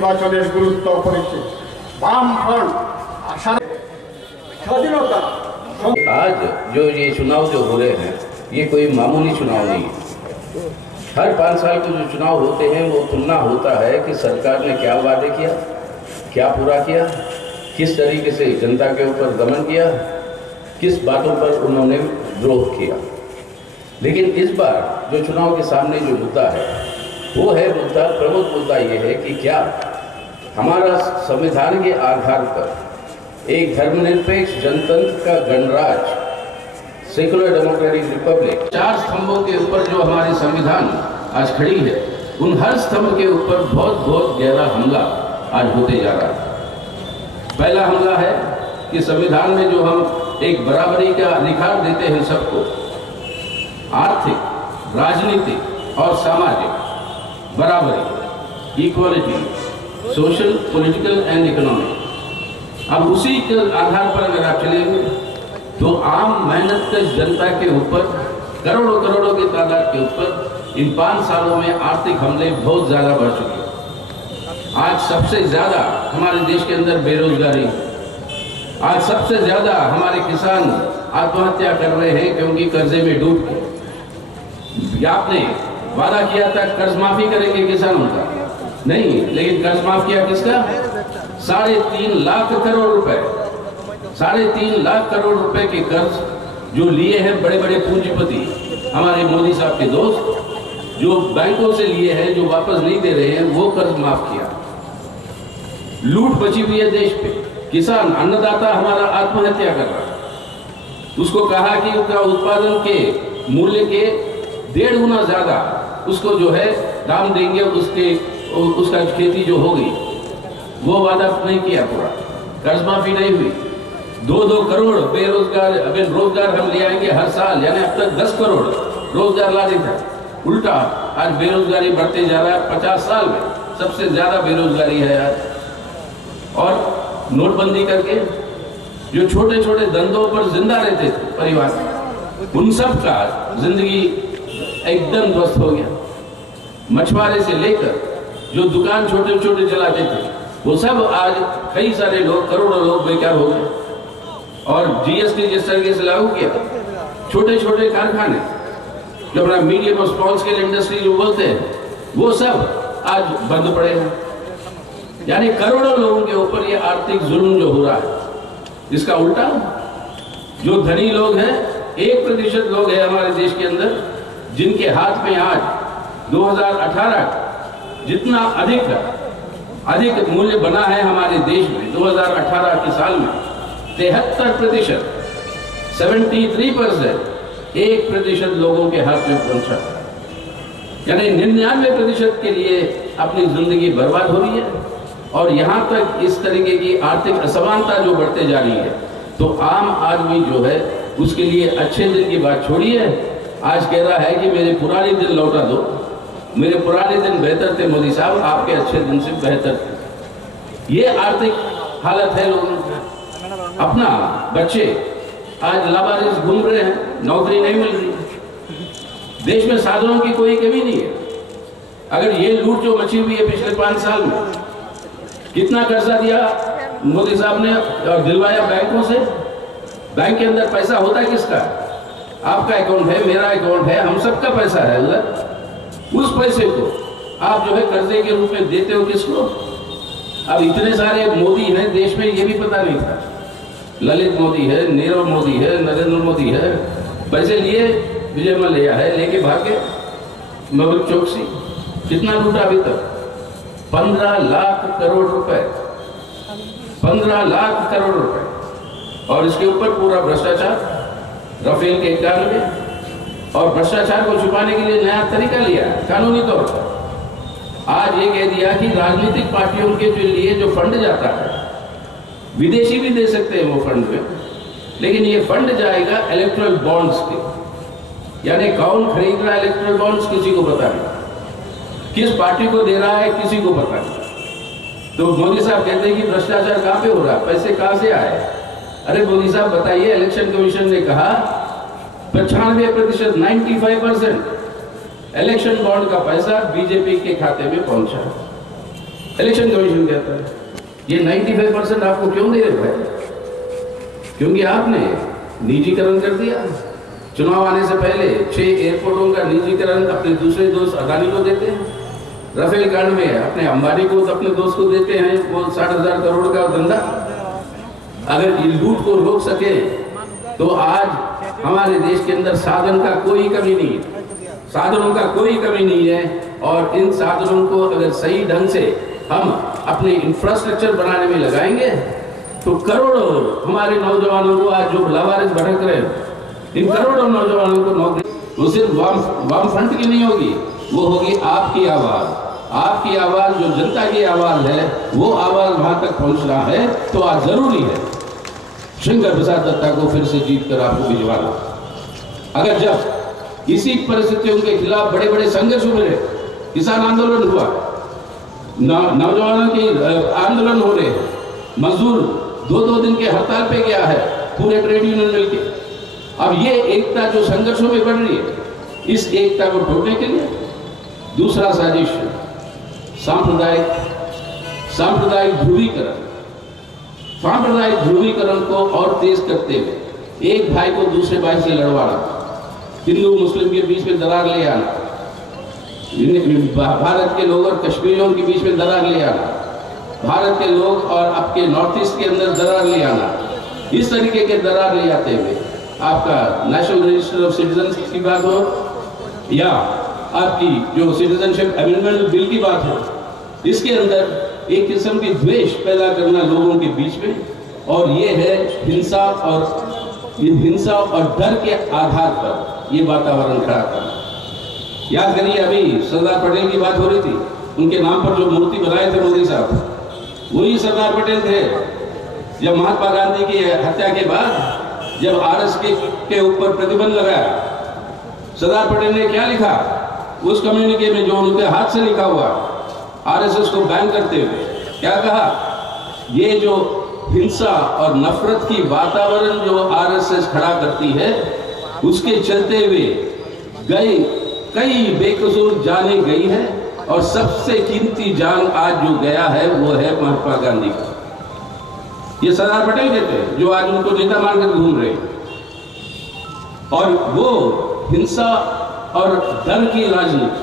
নির্বাচনের গুরুত্ব পড়েছে। বামফ্রন্ট স্বাধীনতা। आज जो ये चुनाव जो हो रहे हैं ये कोई मामूली चुनाव नहीं है। हर 5 साल के जो चुनाव होते हैं वो तुलना होता है कि सरकार ने क्या वादे किया, क्या पूरा किया, किस तरीके से जनता के ऊपर दमन किया, किस बातों पर उन्होंने द्रोह किया। लेकिन इस बार जो चुनाव के सामने जो मुद्दा है वो है मुद्दा, प्रमुख मुद्दा ये है कि क्या हमारा संविधान के आधार पर एक धर्मनिरपेक्ष जनतंत्र का गणराज, सेकुलर डेमोक्रेटिक रिपब्लिक, 4 स्तंभों के ऊपर जो हमारी संविधान आज खड़ी है, उन हर स्तंभ के ऊपर बहुत बहुत गहरा हमला आज होते जा रहा है। पहला हमला है कि संविधान में जो हम एक बराबरी का अधिकार देते हैं सबको, आर्थिक, राजनीतिक और सामाजिक बराबरी, equality, social, political and economic. अब उसी के आधार पर अगर आप चलेंगे तो आम मेहनत कश जनता के ऊपर करोड़ों करोड़ों की तादाद के ऊपर इन 5 सालों में आर्थिक हमले बहुत ज़्यादा बढ़ चुके हैं। आज सबसे ज़्यादा हमारे देश के अंदर बेरोजगारी, आज सबसे ज़्यादा हमारे किसान आत्महत्या कर रहे हैं क्योंकि कर्जे में डूब गए। आपने वादा किया था कर्ज माफी करेंगे किसानों का, नहीं, लेकिन कर्ज माफ किया किसका? 3.5 लाख करोड़ रुपए, 3.5 लाख करोड़ रुपए के कर्ज जो लिए हैं बड़े बड़े पूंजीपति, हमारे मोदी साहब के दोस्त, जो बैंकों से लिए हैं, जो वापस नहीं दे रहे हैं, वो कर्ज माफ किया। लूट बची हुई है देश पे। किसान, अन्नदाता हमारा आत्महत्या कर रहा है, उसको कहा कि उसका उत्पादन के मूल्य के 1.5 गुना ज्यादा उसको जो है दाम देंगे, उसका खेती जो होगी, वो वादा नहीं किया पूरा, कर्ज माफी नहीं हुई। 2-2 करोड़ बेरोजगार, अगर रोजगार हम ले आएंगे हर साल, यानी अब तक 10 करोड़ रोजगार ला देता, उल्टा आज बेरोजगारी बढ़ते जा रहा है। 50 साल में सबसे ज्यादा बेरोजगारी है आज। और नोटबंदी करके जो छोटे छोटे धंधों पर जिंदा रहते थे परिवार, उन सब का जिंदगी एकदम ध्वस्त हो गया। मछुआरे से लेकर जो दुकान छोटे छोटे चलाते थे, वो सब आज कई सारे लोग, करोड़ों लोग बेकार हो गए। और जीएसटी जिस तरीके से लागू किया, छोटे छोटे कारखाने जो अपना मीडियम और स्मॉल स्केल इंडस्ट्री जो बोलते हैं, वो सब आज बंद पड़े हैं। यानी करोड़ों लोगों के ऊपर ये आर्थिक जुल्म जो हो रहा है, इसका उल्टा जो धनी लोग हैं, 1% लोग हैं हमारे देश के अंदर जिनके हाथ में आज 2018 जितना अधिक मूल्य बना है हमारे देश में 2018 के साल में 73%, 73%, 1% लोगों के हाथ में पहुंचा, यानी 99% के लिए अपनी जिंदगी बर्बाद हो रही है। और यहाँ तक इस तरीके की आर्थिक असमानता जो बढ़ते जा रही है, तो आम आदमी जो है उसके लिए अच्छे दिन की बात छोड़िए, आज कह रहा है कि मेरे पुराने दिन लौटा दो, मेरे पुराने दिन बेहतर थे मोदी साहब, आपके अच्छे दिन से बेहतर थे। ये आर्थिक हालत है लोगों की। अपना बच्चे आज लावारिस घूम रहे हैं, नौकरी नहीं मिल रही, देश में साधनों की कोई कमी नहीं है। अगर ये लूट जो मची हुई है पिछले 5 साल में, कितना कर्जा दिया मोदी साहब ने और दिलवाया बैंकों से। बैंक के अंदर पैसा होता है किसका? आपका अकाउंट है, मेरा अकाउंट है, हम सबका पैसा है उधर। उस पैसे को आप जो है कर्जे के रूप में देते हो किसको? अब इतने सारे मोदी हैं देश में, ये भी पता नहीं था। ललित मोदी है, नीरव मोदी है, नरेंद्र मोदी है, पैसे लिए विजय मल्ल्या है, लेके भागे मेहुल चोकसी। कितना लूटा अभी तक? 15 लाख करोड़ रुपए, 15 लाख करोड़ रुपए। और इसके ऊपर पूरा भ्रष्टाचार, राफेल के 91, और भ्रष्टाचार को छुपाने के लिए नया तरीका लिया कानूनी तौर पर। आज ये कह दिया कि राजनीतिक पार्टियों के लिए जो फंड जाता है, विदेशी भी दे सकते हैं वो फंड में, लेकिन ये फंड जाएगा इलेक्टोरल बॉन्ड्स के। यानी कौन खरीद रहा है इलेक्टोरल बॉन्ड्स, किसी को पता नहीं, किस पार्टी को दे रहा है किसी को पता नहीं। तो मोदी साहब कहते हैं कि भ्रष्टाचार कहाँ पे हो रहा है, पैसे कहाँ से आए? अरे मोदी साहब बताइए, इलेक्शन कमीशन ने कहा 95%, 95% इलेक्शन बॉन्ड का पैसा बीजेपी के खाते में पहुंचा। इलेक्शन कमीशन कहता है ये 95% आपको क्यों दे रहे हैं? क्योंकि आपने निजीकरण कर दिया। चुनाव आने से पहले 6 एयरपोर्टों का निजीकरण अपने दूसरे दोस्त अदानी को देते हैं। राफेल कांड में अपने अंबानी को तो अपने दोस्त को देते हैं वो 60,000 करोड़ का धंधा। अगर ये लूट को रोक सके तो आज हमारे देश के अंदर साधन का कोई कमी नहीं है, साधनों का कोई कमी नहीं है। और इन साधनों को अगर सही ढंग से हम अपने इंफ्रास्ट्रक्चर बनाने में लगाएंगे तो करोड़ों हमारे नौजवानों को आज जो लावारिस भटक रहे हैं, इन करोड़ों नौजवानों को नौकरी वो सिर्फ वाम फ्रंट की नहीं होगी, वो होगी आपकी आवाज। आपकी आवाज जो जनता की आवाज है वो आवाज वहां तक पहुंचना है तो आज जरूरी है शंकर प्रसाद दत्ता को फिर से जीत कर आपको भिजवाना। अगर जब इसी परिस्थितियों के खिलाफ बड़े बड़े संघर्ष हुए, किसान आंदोलन हुआ, नौजवानों के आंदोलन हो रहे हैं, मजदूर 2-2 दिन के हड़ताल पे गया है पूरे ट्रेड यूनियन मिलके। अब ये एकता जो संघर्षों में बढ़ रही है, इस एकता को तोड़ने के लिए दूसरा साजिश सांप्रदायिक ध्रुवीकरण को और तेज करते हुए एक भाई को दूसरे भाई से लड़वाना, हिंदू मुस्लिम के बीच में दरार ले आना, भारत के लोग और कश्मीरियों के बीच में दरार ले आना, भारत के लोग और आपके नॉर्थ ईस्ट के अंदर दरार ले आना, इस तरीके के दरार ले आते हुए आपका नेशनल रजिस्टर ऑफ सिटीजन की बात हो या आपकी जो सिटीजनशिप अमेंडमेंट बिल की बात हो, इसके अंदर एक किस्म की द्वेष पैदा करना लोगों के बीच में, और ये है हिंसा और डर के आधार पर ये वातावरण खड़ा करना। याद करिए अभी सरदार पटेल की बात हो रही थी, उनके नाम पर जो मूर्ति बनाए थे मोदी साहब, वही सरदार पटेल थे। जब महात्मा गांधी की हत्या के बाद जब आरएसएस के ऊपर प्रतिबंध लगाया, सरदार पटेल ने क्या लिखा उस कम्युनिके में जो उनके हाथ से लिखा हुआ आरएसएस को बैन करते हुए, क्या कहा? ये जो हिंसा और नफरत की वातावरण जो आरएसएस खड़ा करती है, उसके चलते हुए कई बेकसूर जानें गई है, और सबसे कीमती जान आज जो गया है वो है महात्मा गांधी का। ये सरदार पटेल कहते हैं जो आज उनको नेता मानकर घूम रहे हैं। और वो हिंसा और डर की राजनीति